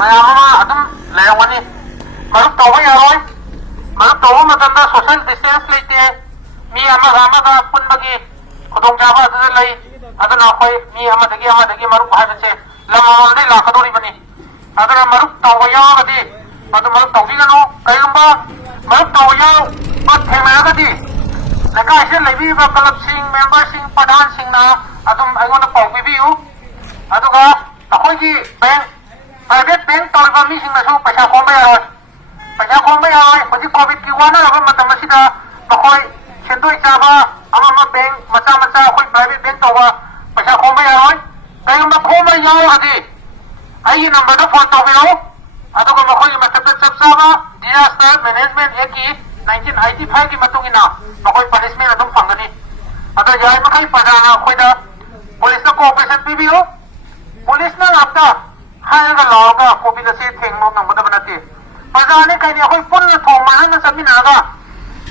ꯃꯌꯥꯝ ꯑꯃ ꯑꯗꯨꯝ ꯂꯩꯔꯝꯒꯅꯤ ꯃꯔꯨꯞ ꯇꯧꯕ ꯌꯥꯔꯣꯏ ꯃꯔꯨꯞ ꯇꯧꯕ ꯃꯇꯝꯗ ꯁꯣꯁꯤꯌꯦꯜ ꯗꯤꯁꯇꯦꯟꯁ ꯂꯩꯇꯦ ꯃꯤ ꯑꯃꯒ ꯄꯨꯟꯕꯒꯤ ꯈꯨꯗꯣꯡꯆꯥꯕ ꯑꯗꯨꯗ ꯂꯩ ꯑꯗꯨꯅ ꯑꯩꯈꯣꯏ ꯃꯤ ꯑꯃꯗꯒꯤ ꯃꯔꯨꯞ ꯍꯥꯏꯕꯁꯦ ꯂꯝ ꯑꯃꯗꯒꯤ ꯂꯥꯛꯀꯗꯧꯔꯤꯕꯅꯤ ꯑꯗꯨꯅ ꯃꯔꯨꯞ ꯇꯧꯕ ꯌꯥꯎꯔꯒꯗꯤ ꯃꯗꯨ ꯃꯔꯨꯞ ꯇꯧꯕꯤꯒꯅꯨ ꯀꯔꯤꯒꯨꯝꯕ ꯃꯔꯨꯞ ꯇꯧꯕ ꯌꯥꯎꯕ ꯊꯦꯡꯅꯔꯒꯗꯤ ꯂꯩꯀꯥꯏꯁꯤꯗ ꯂꯩꯕꯤꯔꯤꯕ ꯀ꯭ꯂꯕꯁꯤꯡ ꯃꯦꯝꯕꯔꯁꯤꯡ ꯄ꯭ꯔꯙꯥꯟꯁꯤꯡꯅ ꯑꯗꯨꯝ ꯑꯩꯉꯣꯟꯗ ꯄꯥꯎ ꯄꯤꯕꯤꯌꯨ ꯑꯗꯨꯒ ꯑꯩꯈꯣꯏꯒꯤ ꯕꯦꯡꯛ ꯄ꯭ꯔꯥꯏꯚꯦꯠ ꯕꯦꯡꯛ ꯇꯧꯔꯤꯕ ꯃꯤꯁꯤꯡꯅꯁꯨ ꯄꯩꯁꯥ ꯈꯣꯝꯕ ꯌꯥꯔꯣꯏ ꯄꯩꯁꯥ ꯈꯣꯝꯕ ꯌꯥꯔꯣꯏ ꯍꯧꯖꯤꯛ ꯀꯣꯚꯤꯗꯀꯤ ꯋꯥꯅꯔꯕ ꯃꯇꯝ ꯑꯁꯤꯗ ꯃꯈꯣꯏ ꯁꯦꯟꯗꯣꯏ ꯆꯥꯕ ꯑꯃ ꯕꯦꯡꯛ ꯃꯆꯥ ꯑꯩꯈꯣꯏ ꯄ꯭ꯔꯥꯏꯚꯦꯠ ꯕꯦꯡꯛ ꯇꯧꯕ ꯄꯩꯁꯥ ꯈꯣꯝꯕ ꯌꯥꯔꯣꯏ ꯀꯔꯤꯒꯨꯝꯕ ꯈꯣꯝꯕ ꯌꯥꯎꯔꯒꯗꯤ ꯑꯩꯒꯤ ꯅꯝꯕꯔꯗ ꯐꯣꯟ ꯇꯧꯕꯤꯔꯛꯎ ꯑꯗꯨꯒ ꯃꯈꯣꯏꯒꯤ ꯃꯊꯛꯇ ꯆꯞ ꯆꯥꯕ ꯗꯤꯖꯥꯁꯇꯔ ꯃꯦꯅꯦꯖꯃꯦꯟꯠ ꯑꯦꯛꯀꯤ 1985ꯒꯤ ꯃꯇꯨꯡ ꯏꯟꯅ ꯃꯈꯣꯏ ꯄꯅꯤꯁꯃꯦꯟꯠ ꯑꯗꯨꯝ ꯐꯪꯒꯅꯤ ꯑꯗꯣ ꯌꯥꯔꯤꯃꯈꯩ ꯄ꯭ꯔꯖꯥꯅ ꯑꯩꯈꯣꯏꯗ ꯄꯨꯂꯤꯁꯇ ꯀooperation ꯄꯤꯕꯤꯌꯨ ꯄꯨꯂꯤꯁꯅ ꯉꯥꯛꯇ ꯍꯥꯏꯔꯒ ꯂꯥꯎꯔꯒ ꯀꯣꯚꯤꯠ ꯑꯁꯤ ꯊꯦꯡꯕ ꯉꯝꯒꯗꯕ ꯅꯠꯇꯦ ꯄ꯭ꯔꯖꯥꯅꯤ ꯀꯩꯅꯤ ꯑꯩꯈꯣꯏ ꯄꯨꯟꯅ ꯊꯣꯡ ꯃꯥꯟꯅꯅ ꯆꯠꯃꯤꯟꯅꯔꯒ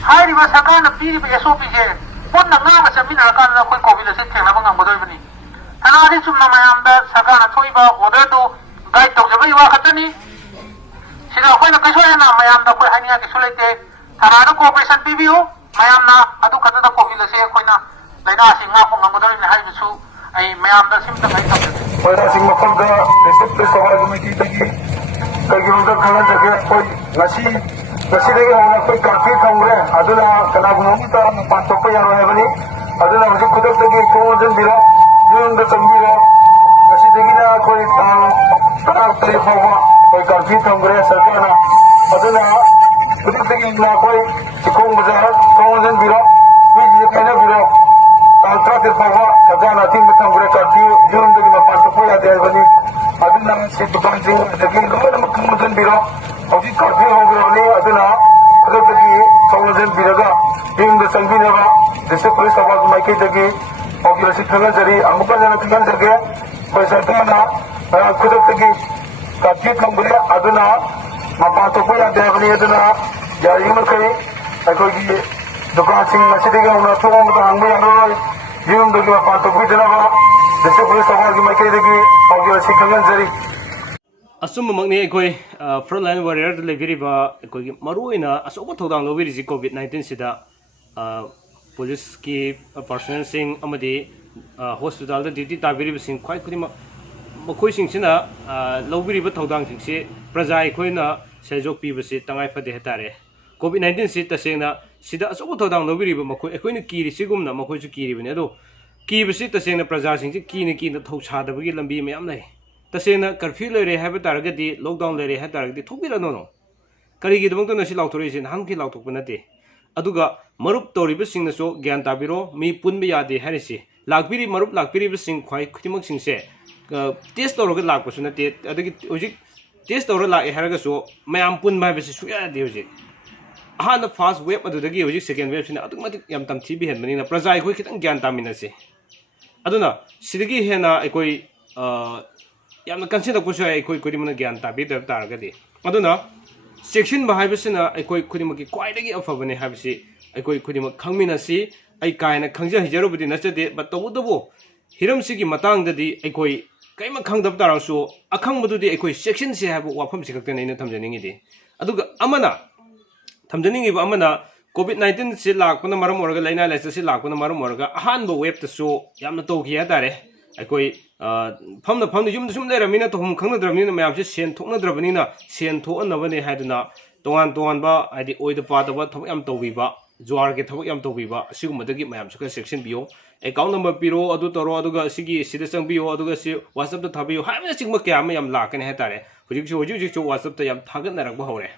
ꯍꯥꯏꯔꯤꯕ ꯁꯔꯀꯥꯔꯅ ꯄꯤꯔꯤꯕ SOPꯁꯦ ꯄꯨꯟꯅ ꯉꯥꯡꯅ ꯆꯠꯃꯤꯟꯅꯔꯀꯥꯟꯗ ꯑꯩꯈꯣꯏ ꯀꯣꯚꯤꯠ ꯑꯁꯤ ꯊꯦꯡꯅꯕ ꯉꯝꯒꯗꯧꯔꯤꯕꯅꯤ ꯍꯥꯟꯅꯗꯤ ꯆꯨꯝꯅ ꯃꯌꯥꯝꯗ ꯁꯔꯀꯥꯔꯅ ꯊꯣꯛꯏꯕ ꯑꯣꯔꯗꯔꯗꯨ ꯒꯥꯏꯗ ꯇꯧꯖꯕꯒꯤ ꯋꯥ ꯈꯛꯇꯅꯤ sila ako'y nagkasuya na mayam na ako'y hanya kisulit eh sarado cooperation PBU mayam na adu kata na COVID kasi ako'y na lain asing nga kung ang modal ni hay bisu ay mayam na simta ngay tapos wala sing makamda resepto sa mga gumikita gi kagimda kanan jage ako'y nasi lagi hong ako'y kafe kamure adula kana gumamita pantok pa yaro hebani adula musi kudak lagi kumonjan bira yung da sambira nasi lagi na ako'y kanak tayo hawa ako'y kafe kamure sarkana adula kudak lagi na ako'y sikong bazarat kumonjan bira wiji kaya bira traffic hawa kagana ting matang bira kafe yung da lima pantok pa yaro hebani adula si tukang sing lagi naman na kumonjan bira Oji kafe hawa ni adula kudak lagi kumonjan bira ga yung da sambira ga जैसे police आवाज माइके जगह और जैसे ठगन जरी अमुका जना ठगन जगह पैसा देना खुद तक काफी कम बोले अदना मपा तो कोई आदे अपनी अदना जारी में कहीं कोई दुकान सिंह मस्जिद का उन्हें तो हम तो हंगे अनोर यूं दोगे मपा तो कोई जना बा जैसे पुलिस आवाज माइके जगह और जैसे ठगन जरी असुममक्ने अखोई फ्रंटलाइन वॉरियर लेबिरिबा अखोई मरुइना असोबो थौदांग लोबिरिजि कोविड-19 सिदा पुलिस की पर्सनल सिंह अमदी हॉस्पिटल ड्यूटी ताबिरिबसिंग ख्वाई खुदिमा मखोइसिंगसिना लौबिरिब थौदांगसिंगसे प्रजा अखोइना सेजोक पीबसि तंगाई फदे हतारे कोविड-19 सि तसेंगना सिदा असोबो थौदांग लौबिरिब मखोइ अखोइना कीरिसिगुमना मखोइसु कीरिबने अदो कीबसि तसेंगना प्रजासिंगसे कीना थौसादबगी लंबी मयाम लै तसेंगना कर्फ्यू लेरे हाइब तारगदि लॉकडाउन लेरे हाइब तारगदि थोबिरनो करिगिदमंतनो सि लाउथोरिसिन हामखि लाउथोकप नते अदुगा मरुप तौरीबसिंगनसो ज्ञान ताबिरो मी पुनबे यादे हारिसि लाकबिरि मरुप लाकबिरिबसिंग ख्वाई खुतिमकसिंगसे टेस्ट तौरगा लाकपसु नते अदुगी होजिक टेस्ट तौर लाके हारगसो मयाम पुनबा हाइबसि सुया यादे होजिक Ahaan fast web अदुदगी होजिक second web सिना अदुमतिक याम तमथि बिहेनबनिना प्रजा अखोइ खितंग ज्ञान तामिनसे अदुना सिदगी हेना अखोइ यामना कंसिडरपसु अखोइ खुदिमना ज्ञान ताबिदब तारगदि अदुना सेक्शन बाहाइबसिना अखोइ खुदिमकी क्वाइदगी अफबने हाइबसि अखोइ खुदिमक खंगमिनसि अइ कायना खंगजा हिजरबदि नचदे बतबुदबो हिरमसिगी मतांगददि अखोइ कैमा खंगदब तारसु अखंगबदुदि अखोइ सेक्शन से हाइबो वाफम सिखक्तने इन थमजनिंगिदि अदुगा अमना थमजनिंगिबा अमना कोविड-19 से लाकपना मरम ओरगा लाइना लाइसा से लाकपना मरम ओरगा अहानबो वेब तसु यामना तौखि हातारे अखोइ फमना युम सुम लेरमिना तोहम खंगनद्रबनिना मयामसे सेन थोकनद्रबनिना सेन थोअनबने हाइदना तोंगान तोंगानबा आदि ओइद पादबा थबक याम तौबिबा जुआर के थबक याम तौबिबा सिगुमदगी मयामसे का सेक्शन बियो अकाउंट नंबर पिरो अदु तरो अदुगा सिगी सिदा चंगबियो अदुगा सि WhatsApp ता थाबियो हाइबना सिगम क्या याम लाकने हातारे हुजिक WhatsApp ता याम थागनरक हौरे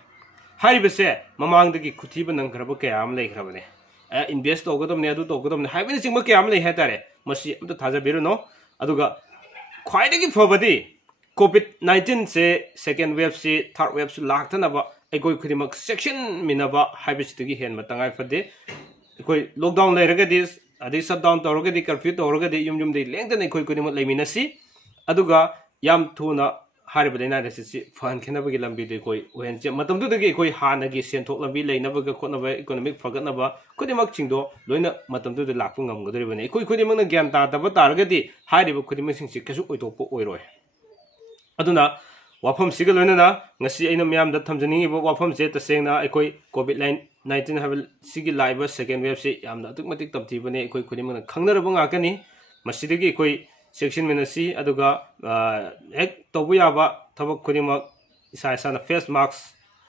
हाइबसे ममांगदगी खुथिबा नंगखरबा क्या याम लेखरबने इन्वेस्ट तौगदमने अदु तौगदमने हाइबना सिगम क्या याम ले हातारे मसि अमता थाजाबिरुनो अदुगा ख्वाइदगी फबदी कोविड-19 से सेकेंड वेव से थर्ड वेव से लाक्तनबा अखोइ खुदिमक सेक्शन मिनबा हाइबसिदगी हेनबा तंगाई फदे अखोइ लॉकडाउन लेरगदि अदि शटडाउन तौरगदि कर्फ्यू तौरगदि युमदि लेंगदन अखोइ खुदिमक लेमिनसि अदुगा याम थुना हारिबा लेना रेसिसि फन खेनबगी लंबी दे कोइ ओहेनचे मतमदुदगी अखोइ हानगी सेंथोक लंबी लेनबगा खोनबा इकोनॉमिक फगनबा खुदिमक चिंगदो लोइना मतमदुदे लाकपु ngamgadoribane अखोइ खुदिमकना ज्ञान तादबा तारगदि हारिबा खुदिमक सिंगसि केसु ओइतोपो ओइरोय अदुना ꯋꯥꯐꯝꯁꯤꯒ ꯂꯣꯏꯅꯅ ꯉꯁꯤ ꯑꯩꯅ ꯃꯌꯥꯝꯗ ꯊꯝꯖꯅꯤꯡꯉꯤꯕ ꯋꯥꯐꯝꯁꯦ ꯇꯁꯦꯡꯅ ꯑꯩꯈꯣꯏ ꯀꯣꯚꯤꯗ-19 ꯍꯥꯏꯕꯁꯤꯒꯤ ꯂꯥꯛꯏꯕ ꯁꯦꯀꯦꯟ ꯋꯦꯕꯁꯤ ꯌꯥꯝꯅ ꯑꯗꯨꯛꯀꯤ ꯃꯇꯤꯛ ꯇꯝꯊꯤꯕꯅꯤ ꯑꯩꯈꯣꯏ ꯈꯨꯗꯤꯡꯃꯛꯅ ꯈꯪꯅꯔꯕ ꯉꯥꯛꯇꯅꯤ ꯃꯁꯤꯗꯒꯤ ꯑꯩꯈꯣꯏ ꯆꯦꯛꯁꯤꯟꯃꯤꯟꯅꯁꯤ ꯑꯗꯨꯒ ꯍꯦꯛ ꯇꯧꯕ ꯌꯥꯕ ꯊꯕꯛ ꯈꯨꯗꯤꯡꯃꯛ ꯏꯁꯥꯅ ꯐꯦꯁ ꯃꯥस्क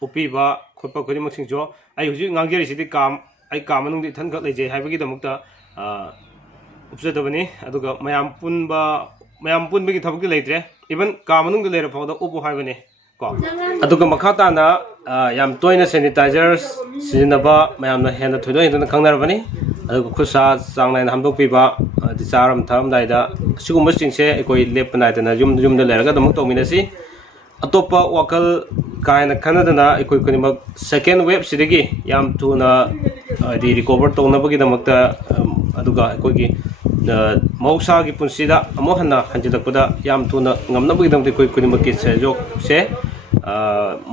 ꯎꯞꯄꯤꯕ ꯈꯣꯠꯄ ꯈꯨꯗꯤꯡꯃꯛꯁꯤꯡꯁꯨ ꯑꯩ ꯍꯧꯖꯤꯛ ꯉꯥꯡꯖꯔꯤꯁꯤꯗꯤ ꯑꯩ ꯀꯥ ꯃꯅꯨꯡꯗ ꯏꯊꯟꯈꯛ ꯂꯩꯖꯩ ꯍꯥꯏꯕꯒꯤꯗꯃꯛꯇ ꯎꯞꯆꯗꯕꯅꯤ ꯑꯗꯨꯒ ꯃꯌꯥꯝ ꯄꯨꯟꯕꯒꯤ ꯊꯕꯛꯇꯤ ꯂꯩꯇ꯭ꯔꯦ ꯏꯚꯟ ꯀꯥ ꯃꯅꯨꯡꯗ ꯂꯩꯔ ꯐꯥꯎꯗ ꯎꯞꯄꯨ ꯍꯥꯏꯕꯅꯤ ꯀꯣ ꯑꯗꯨꯒ ꯃꯈꯥ ꯇꯥꯅ ꯌꯥꯝ ꯇꯣꯏꯅ ꯁꯦꯅꯤꯇꯥꯏꯖꯔ ꯁꯤꯖꯤꯟꯅꯕ ꯃꯌꯥꯝꯅ ꯍꯦꯟꯅ ꯊꯣꯏꯗꯣꯛ ꯍꯦꯟꯗꯣꯛꯅ ꯈꯪꯅꯔꯕꯅꯤ ꯑꯗꯨꯒ ꯈꯨꯠ ꯁꯥ ꯆꯥꯡ ꯅꯥꯏꯅ ꯍꯥꯝꯗꯣꯛꯄꯤꯕ ꯆꯥꯔꯝ ꯊꯛꯑꯝꯗꯥꯏꯗ ꯑꯁꯤꯒꯨꯝꯕꯁꯤꯡꯁꯦ ꯑꯩꯈꯣꯏ ꯂꯦꯞꯄ ꯅꯥꯏꯗꯅ ꯌꯨꯝꯗ ꯂꯩꯔꯒ ꯑꯗꯨꯃꯛ ꯇꯧꯃꯤꯟꯅꯁꯤ ꯑꯇꯣꯞꯄ ꯋꯥꯈꯜ ꯀꯥ ꯍꯦꯟꯅ ꯈꯟꯅꯗꯅ ꯑꯩꯈꯣꯏ ꯈꯨꯗꯤꯡꯃꯛ ꯁꯦꯀꯦꯟ ꯋꯦꯕꯁꯤꯗꯒꯤ ꯌꯥꯝ ꯊꯨꯅ ꯍꯥꯏꯗꯤ ꯔꯤꯀꯣꯚꯔ ꯇꯧꯅꯕꯒꯤꯗꯃꯛꯇ ꯑꯗꯨꯒ ꯑꯩꯈꯣꯏꯒꯤ ꯃꯍꯧꯁꯥꯒꯤ ꯄꯨꯟꯁꯤꯗ ꯑꯃꯨꯛ ꯍꯟꯅ ꯍꯟꯖꯤꯜꯂꯛꯄꯗ ꯌꯥꯝ ꯊꯨꯅ ꯉꯝꯅꯕꯒꯤꯗꯃꯛꯇ ꯑꯩꯈꯣꯏ ꯈꯨꯗꯤꯡꯃꯛꯀꯤ ꯁꯍꯌꯣꯒꯁꯦ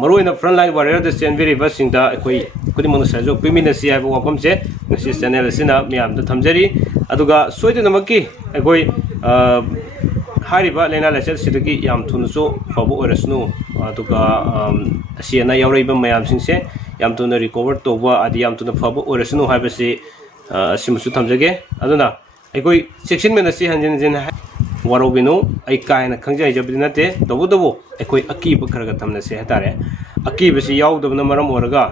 ꯃꯔꯨꯑꯣꯏꯅ ꯐ꯭ꯔꯟꯠ ꯂꯥꯏꯟ ꯋꯥꯔꯤꯌꯔꯗ ꯆꯦꯟꯕꯤꯔꯤꯕꯁꯤꯡꯗ ꯑꯩꯈꯣꯏ ꯈꯨꯗꯤꯡꯃꯛꯅ ꯁꯍꯌꯣग ꯄꯤꯃꯤꯟꯅꯁꯤ ꯍꯥꯏꯕ ꯋꯥꯐꯝꯁꯦ ꯉꯁꯤ ꯆꯦꯅꯦꯜ ꯑꯁꯤꯅ ꯃꯌꯥꯝꯗ ꯊꯝꯖꯔꯤ ꯑꯗꯨꯒ ꯁꯣꯏꯗꯅꯃꯛꯀꯤ ꯑꯩꯈꯣই ꯍꯥꯏꯔꯤꯕ ꯂꯩꯅꯥ ꯂꯥꯏꯆꯠꯁꯤꯗꯒꯤ ꯌꯥꯝ ꯊꯨꯅꯁꯨ ꯐꯕ ꯑꯣꯏꯔꯁꯅꯨ ꯑꯗꯨꯒ ꯑꯁꯤ ꯑꯅꯥ ꯌꯥꯎꯔꯛꯏꯕ ꯃꯌꯥꯝꯁꯤꯡꯁꯦ ꯌꯥꯝ ꯊꯨꯅ ꯔꯤꯀꯣꯚꯔ ꯇꯧꯕ ꯍꯥꯏꯗꯤ ꯌꯥꯝ ꯊꯨꯅ ꯐꯕ ꯑꯣꯏꯔꯁꯅꯨ ꯍꯥꯏꯕꯁꯤ ꯑꯁꯤꯃꯁꯨ ꯊꯝꯖꯒꯦ ꯑꯗꯨꯅ ꯑꯩꯈꯣꯏ ꯆꯦꯛꯁꯤꯟꯃꯤꯟꯅꯁꯤ ꯍꯟꯖꯤꯟ ꯍꯟꯖꯤꯟ ꯋꯥꯔꯧꯕꯤꯅꯨ ꯑꯩ ꯀꯥ ꯍꯦꯟꯅ ꯈꯪꯖ-ꯍꯩꯖꯕꯗꯤ ꯅꯠꯇꯦ ꯇꯧꯕꯇꯕꯨ ꯑꯩꯈꯣꯏ ꯑꯀꯤꯕ ꯈꯔ ꯊꯝꯅꯁꯤ ꯍꯥꯏꯇꯥꯔꯦ ꯑꯀꯤꯕꯁꯤ ꯌꯥꯎꯗꯕꯅ ꯃꯔꯝ ꯑꯣꯏꯔꯒ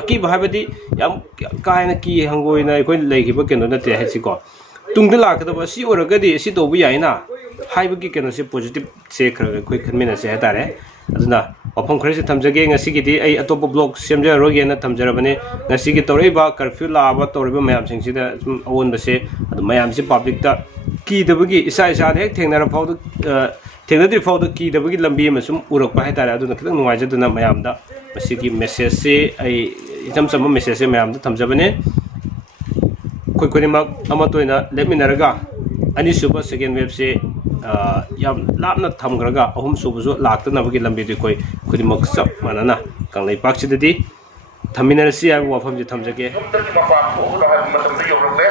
ꯑꯀꯤꯕ ꯍꯥꯏꯕꯗꯤ ꯌꯥꯝ ꯀꯥ ꯍꯦꯟꯅ ꯍꯪꯒꯣꯏꯅ ꯑꯩꯈꯣꯏ ꯂꯩꯈꯤꯕ ꯀꯩꯅꯣ ꯅꯠꯇꯦ ꯍꯥꯏꯁꯤꯀꯣ ꯇꯨꯡꯗ ꯂꯥꯛꯀꯗꯕ ꯑꯁꯤ ꯑꯣꯏꯔꯒꯗꯤ ꯑꯁꯤ ꯇꯧꯕ ꯌꯥꯏꯅ ꯍꯥꯏꯕꯒꯤ ꯀꯩꯅꯣꯁꯦ ꯄꯣꯖꯤꯇꯤꯚꯁꯦ ꯈꯔ ꯑꯩꯈꯣꯏ ꯈꯟꯃꯤꯟꯅꯁꯤ ꯍꯥꯏꯇꯥꯔꯦ ꯑꯗꯨꯅ ꯋꯥꯐꯝ ꯈꯔꯁꯤ ꯊꯝꯖꯒꯦ ꯉꯁꯤꯒꯤꯗꯤ ꯑꯩ ꯑꯇꯣꯞꯄ ꯕ꯭ꯂꯣꯛ ꯁꯦꯝꯖꯔꯔꯣꯏꯒꯦꯅ ꯊꯝꯖꯔꯕꯅꯤ ꯉꯁꯤꯒꯤ ꯇꯧꯔꯛꯏꯕ ꯀꯔꯐ꯭ꯌꯨ ꯂꯥꯛꯑꯕ ꯇꯧꯔꯤꯕ ꯃꯌꯥꯝꯁꯤꯡꯁꯤꯗ ꯁꯨꯝ ꯑꯑꯣꯟꯕꯁꯦ ꯑꯗꯨ ꯃꯌꯥꯝꯁꯤ ꯄꯥꯕ꯭ꯂꯤꯛꯇ ꯀꯤꯗꯕꯒꯤ ꯏꯁꯥꯗ ꯍꯦꯛ ꯊꯦꯡꯅꯗ꯭ꯔꯤ ꯐꯥꯎꯗ ꯀꯤꯗꯕꯒꯤ ꯂꯝꯕꯤ ꯑꯃ ꯁꯨꯝ ꯎꯔꯛꯄ ꯍꯥꯏꯇꯥꯔꯦ ꯑꯗꯨꯅ ꯈꯤꯇꯪ ꯅꯨꯡꯉꯥꯏꯖꯗꯨꯅ ꯃꯌꯥꯝꯗ ꯃꯁꯤꯒꯤ ꯃꯦꯁꯦꯖꯁꯤ ꯑꯩ ꯏꯆꯝ ꯆꯝꯕ ꯃꯦꯁꯦꯖꯁꯦ ꯃꯌꯥꯝꯗ ꯊꯝꯖꯕꯅꯦ ꯑꯩꯈꯣꯏ ꯈꯨꯗꯤꯡꯃꯛ ꯑꯃꯠꯇ ꯑꯣꯏꯅ ꯂꯦꯞꯃꯤꯟꯅꯔꯒ ꯑꯅꯤꯁꯨꯕ ꯁꯦꯀꯦꯟ ꯋꯦꯕꯁꯤ ꯌꯥꯝ ꯂꯥꯞꯅ ꯊꯝꯈ꯭ꯔꯒ ꯑꯍꯨꯝꯁꯨꯕꯁꯨ ꯂꯥꯛꯇꯅꯕꯒꯤ ꯂꯝꯕꯤꯗꯨ ꯑꯩꯈꯣꯏ ꯈꯨꯗꯤꯡꯃꯛ ꯆꯞ ꯃꯥꯟꯅꯅ ꯀꯪꯂꯩꯄꯥꯛꯁꯤꯗꯗꯤ ꯊꯝꯃꯤꯟꯅꯔꯁꯤ ꯍꯥꯏꯕ ꯋꯥꯐꯝꯁꯤ ꯊꯝꯖꯒꯦ ꯌꯨꯝꯗꯒꯤ ꯃꯄꯥꯟ ꯊꯣꯛꯑꯒ ꯍꯥꯏꯕ ꯃꯇꯝꯗ ꯌꯧꯔꯛꯂꯦ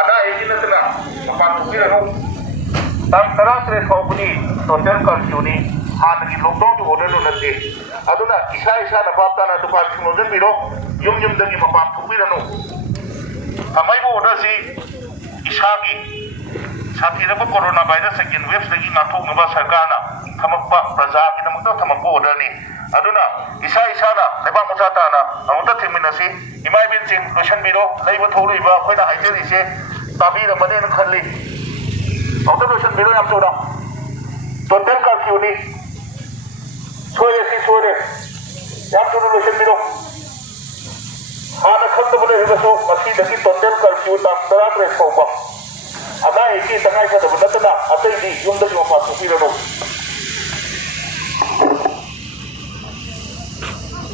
ꯑꯅꯥ ꯑꯌꯦꯛꯀꯤ ꯅꯠꯇꯅ ꯃꯄꯥꯟ ꯊꯣꯛꯄꯤꯔꯅꯨ ꯇꯥꯡ 13 ꯐꯥꯎꯕꯗꯤ ꯇꯣꯇꯦꯜ ꯀꯔꯐ꯭ꯌꯨꯅꯤ ꯍꯥꯟꯅꯒꯤ ꯂꯣꯛꯗꯥꯎꯟꯒꯤ ꯑꯣꯔꯗꯔꯗꯨ ꯅꯠꯇꯦ ꯑꯗꯨꯅ ꯏꯁꯥꯅ ꯚꯥꯞ ꯇꯥꯅ ꯗꯨꯀꯥꯟꯁꯤꯡ ꯂꯣꯟꯖꯟꯕꯤꯔꯣ ꯌꯨꯝꯗꯒꯤ ꯃꯄꯥꯟ ꯊꯣꯛꯄꯤꯔꯅꯨ ꯊꯝꯃꯛꯏꯕ ꯑꯣꯔꯗꯔꯁꯤ ꯏꯁꯥꯒꯤ ꯁꯥꯊꯤꯔꯕ ꯀꯣꯔꯣꯅꯥ ꯚꯥꯏꯔꯁ ꯁꯦꯀꯦꯟ ꯋꯦꯕꯁꯤꯗꯒꯤ ꯉꯥꯛꯊꯣꯛꯅꯕ ꯁꯔꯀꯥꯔꯅ ꯊꯝꯃꯛꯄ ꯄ꯭ꯔꯖꯥꯒꯤꯗꯃꯛꯇ ꯊꯝꯃꯛꯄ ꯑꯣꯔꯗꯔꯅꯤ ꯑꯗꯨꯅ ꯏꯁꯥꯅ ꯂꯩꯕꯥꯛ ꯃꯆꯥ ꯇꯥꯅ ꯑꯃꯨꯛꯇ ꯊꯦꯡꯃꯤꯟꯅꯁꯤ ꯏꯃꯥ ꯏꯕꯦꯟꯁꯤꯡ ꯂꯣꯏꯁꯟꯕꯤꯔꯣ ꯂꯩꯕ ꯊꯣꯛꯂꯤꯕ ꯑꯩꯈꯣꯏꯅ ꯍꯥꯏꯖꯔꯤꯁꯦ ꯇꯥꯕꯤꯔꯝꯃꯅꯦꯅ ꯈꯜꯂꯤ ꯑꯃꯨꯛꯇ ꯂꯣꯏꯁꯟꯕꯤꯔꯣ ꯌꯥꯝ ꯊꯨꯅ ꯇꯣꯇꯦꯜ ꯀꯔꯐ꯭ꯌꯨꯅꯤ ꯁꯣꯏꯔꯦ ꯌꯥꯝ ꯊꯨꯅ ꯂꯣꯏꯁꯟꯕꯤꯔꯣ ꯍꯥꯟꯅ ꯈꯪꯗꯕ ꯂꯩꯔꯒꯁꯨ ꯉꯁꯤꯗꯒꯤ ꯇꯣꯇꯦल कर्फ्यू ꯇꯥꯡ 13 ꯐꯥꯎꯕ ꯑꯅꯥ ꯑꯌꯦꯛꯀꯤ ꯇꯉꯥꯏꯐꯗꯕ ꯅꯠꯇꯅ ꯑꯇꯩꯗꯤ ꯌꯨꯝꯗꯒꯤ ꯃꯄꯥꯟ ꯊꯣꯛꯄꯤꯔꯅꯨ